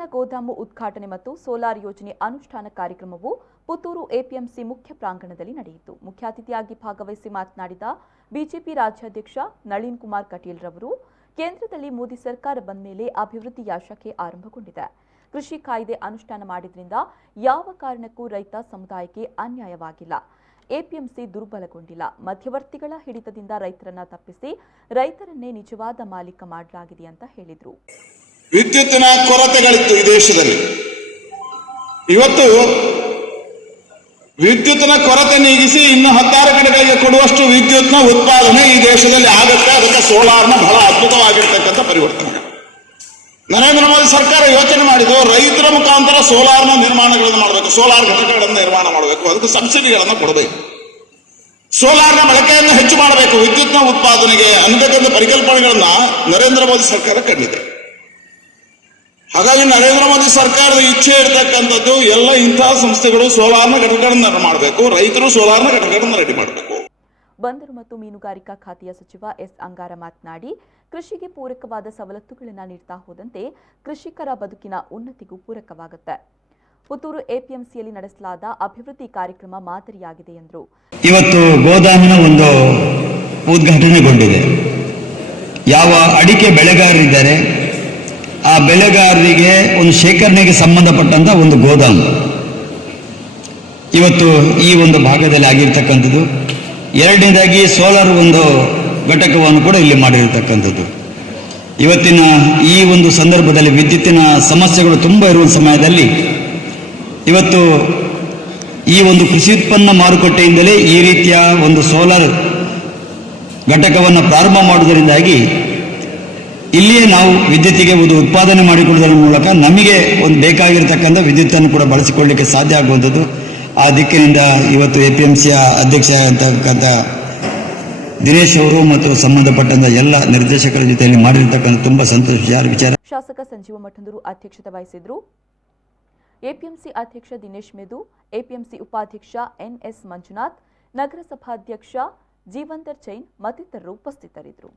ನೂತನ ಗೋದಾಮು ಉದ್ಘಾಟನೆ ಮತ್ತು ಸೋಲಾರ್ ಯೋಜನೆ ಅನುಷ್ಠಾನ ಕಾರ್ಯಕ್ರಮವು ಪುತ್ತೂರು ಎಪಿಎಂಸಿ ಮುಖ್ಯ ಪ್ರಾಂಗಣದಲ್ಲಿ ನಡೆಯಿತು. ಮುಖ್ಯ ಅತಿಥಿಯಾಗಿ ಭಾಗವಹಿಸಿ ಮಾತನಾಡಿದ ಬಿಜೆಪಿ ರಾಜ್ಯಾಧ್ಯಕ್ಷ ನಳಿನ್ ಕುಮಾರ್ ಕಟೀಲ್ ರವರು, ಕೇಂದ್ರದಲ್ಲಿ ಮೋದಿ ಸರ್ಕಾರ ಬಂದ ಮೇಲೆ ಅಭಿವೃದ್ಧಿಯ ಶಕೆ ಆರಂಭಗೊಂಡಿದೆ. ಕೃಷಿ ಕಾಯ್ದೆ ಅನುಷ್ಠಾನ ಮಾಡಿದ್ರಿಂದ ಯಾವ ಕಾರಣಕ್ಕೂ ರೈತ ಸಮುದಾಯಕ್ಕೆ ಅನ್ಯಾಯವಾಗಿಲ್ಲ. ಎಪಿಎಂಸಿ ದುರ್ಬಲಗೊಂಡಿಲ್ಲ. ಮಧ್ಯವರ್ತಿಗಳ ಹಿಡಿತದಿಂದ ರೈತರನ್ನ ತಪ್ಪಿಸಿ ರೈತರನ್ನೇ ನಿಜವಾದ ಮಾಲೀಕ ಮಾಡಲಾಗಿದೆ ಅಂತ ಹೇಳಿದರು. ವಿದ್ಯುತ್ತಿನ ಕೊರತೆಗಳಿತ್ತು ಈ ದೇಶದಲ್ಲಿ. ಇವತ್ತು ವಿದ್ಯುತ್ತಿನ ಕೊರತೆ ನೀಗಿಸಿ ಇನ್ನು 16 ಕಡೆಗಳಿಗೆ ಕೊಡುವಷ್ಟು ವಿದ್ಯುತ್ನ ಉತ್ಪಾದನೆ ಈ ದೇಶದಲ್ಲಿ ಆಗುತ್ತೆ. ಅದಕ್ಕೆ ಸೋಲಾರ್ನ ಬಹಳ ಅದ್ಭುತವಾಗಿರ್ತಕ್ಕಂಥ ಪರಿವರ್ತನೆ ನರೇಂದ್ರ ಮೋದಿ ಸರ್ಕಾರ ಯೋಚನೆ ಮಾಡಿದ್ದು, ರೈತರ ಮುಖಾಂತರ ಸೋಲಾರ್ನ ನಿರ್ಮಾಣಗಳನ್ನು ಮಾಡಬೇಕು, ಸೋಲಾರ್ ಘಟಕಗಳನ್ನು ನಿರ್ಮಾಣ ಮಾಡಬೇಕು, ಅದಕ್ಕೆ ಸಬ್ಸಿಡಿಗಳನ್ನು ಕೊಡಬೇಕು, ಸೋಲಾರ್ನ ಬಳಕೆಯನ್ನು ಹೆಚ್ಚು ಮಾಡಬೇಕು, ವಿದ್ಯುತ್ನ ಉತ್ಪಾದನೆಗೆ ಅನ್ನತಕ್ಕಂಥ ಪರಿಕಲ್ಪನೆಗಳನ್ನ ನರೇಂದ್ರ ಮೋದಿ ಸರ್ಕಾರ ಕಂಡಿದೆ. ಹಾಗಾಗಿ ನರೇಂದ್ರ ಮೋದಿ ಸರ್ಕಾರದ ಇಚ್ಛೆ ಇರತಕ್ಕಂಥದ್ದು ಎಲ್ಲ ಇಂತಹ ಸಂಸ್ಥೆಗಳು ಸೋಲಾರ್ನ ಘಟಕಗಳನ್ನು ಮಾಡಬೇಕು, ರೈತರು ಸೋಲಾರ್ನ ಘಟಕಗಳನ್ನು ರೆಡಿ ಮಾಡಬೇಕು. ಬಂದರು ಮತ್ತು ಮೀನುಗಾರಿಕಾ ಖಾತೆಯ ಸಚಿವ ಎಸ್ ಅಂಗಾರ ಮಾತನಾಡಿ, ಕೃಷಿಗೆ ಪೂರಕವಾದ ಸವಲತ್ತುಗಳನ್ನು ನೀಡ್ತಾ ಹೋದಂತೆ ಕೃಷಿಕರ ಬದುಕಿನ ಉನ್ನತಿಗೂ ಪೂರಕವಾಗುತ್ತೆ. ಪುತ್ತೂರು ಎಪಿಎಂಸಿಯಲ್ಲಿ ನಡೆಸಲಾದ ಅಭಿವೃದ್ಧಿ ಕಾರ್ಯಕ್ರಮ ಮಾದರಿಯಾಗಿದೆ ಎಂದರು. ಇವತ್ತು ಗೋದಾಮಿನ ಒಂದು ಉದ್ಘಾಟನೆಗೊಂಡಿದೆ. ಯಾವ ಅಡಿಕೆ ಬೆಳೆಗಾರರಿದ್ದಾರೆ ಆ ಬೆಳೆಗಾರರಿಗೆ ಒಂದು ಶೇಖರಣೆಗೆ ಸಂಬಂಧಪಟ್ಟಂತ ಒಂದು ಗೋದಾಮು ಇವತ್ತು ಈ ಒಂದು ಭಾಗದಲ್ಲಿ ಆಗಿರ್ತಕ್ಕಂಥದ್ದು. ಎರಡನೇದಾಗಿ ಸೋಲಾರ್ ಒಂದು ಘಟಕವನ್ನು ಕೂಡ ಇಲ್ಲಿ ಮಾಡಿರತಕ್ಕಂಥದ್ದು. ಇವತ್ತಿನ ಈ ಒಂದು ಸಂದರ್ಭದಲ್ಲಿ ವಿದ್ಯುತ್ತಿನ ಸಮಸ್ಯೆಗಳು ತುಂಬ ಇರುವ ಸಮಯದಲ್ಲಿ ಇವತ್ತು ಈ ಒಂದು ಕೃಷಿ ಉತ್ಪನ್ನ ಮಾರುಕಟ್ಟೆಯಿಂದಲೇ ಈ ರೀತಿಯ ಒಂದು ಸೋಲಾರ್ ಘಟಕವನ್ನು ಪ್ರಾರಂಭ ಮಾಡುವುದರಿಂದಾಗಿ ಇಲ್ಲಿಯೇ ನಾವು ವಿದ್ಯುತ್ತಿಗೆ ಒಂದು ಉತ್ಪಾದನೆ ಮಾಡಿಕೊಳ್ಳುವುದರ ಮೂಲಕ ನಮಗೆ ಒಂದು ಬೇಕಾಗಿರತಕ್ಕಂಥ ವಿದ್ಯುತ್ತನ್ನು ಕೂಡ ಬಳಸಿಕೊಳ್ಳಲಿಕ್ಕೆ ಸಾಧ್ಯ ಆಗುವಂಥದ್ದು. ಆ ದಿಕ್ಕಿನಿಂದ ಇವತ್ತು ಎಪಿಎಂಸಿಯ ಅಧ್ಯಕ್ಷ ಅಂತಕ್ಕಂಥ ದಿನೇಶ್ ಅವರು ಮತ್ತು ಸಂಬಂಧಪಟ್ಟಂತ ಎಲ್ಲ ನಿರ್ದೇಶಕರ ಜೊತೆಯಲ್ಲಿ ಮಾಡಿರತಕ್ಕಂಥ ತುಂಬಾ ಸಂತೋಷ ವಿಚಾರ. ಶಾಸಕ ಸಂಜೀವ ಮಠಂದೂರು ಅಧ್ಯಕ್ಷತೆ ವಹಿಸಿದ್ರು. ಎಪಿಎಂಸಿ ಅಧ್ಯಕ್ಷ ದಿನೇಶ್ ಮೆದು, ಎಪಿಎಂಸಿ ಉಪಾಧ್ಯಕ್ಷ ಎನ್ಎಸ್ ಮಂಜುನಾಥ್, ನಗರಸಭಾಧ್ಯಕ್ಷ ಜೀವಂದರ್ ಜೈನ್ ಮತ್ತಿತರರು ಉಪಸ್ಥಿತರಿದ್ದರು.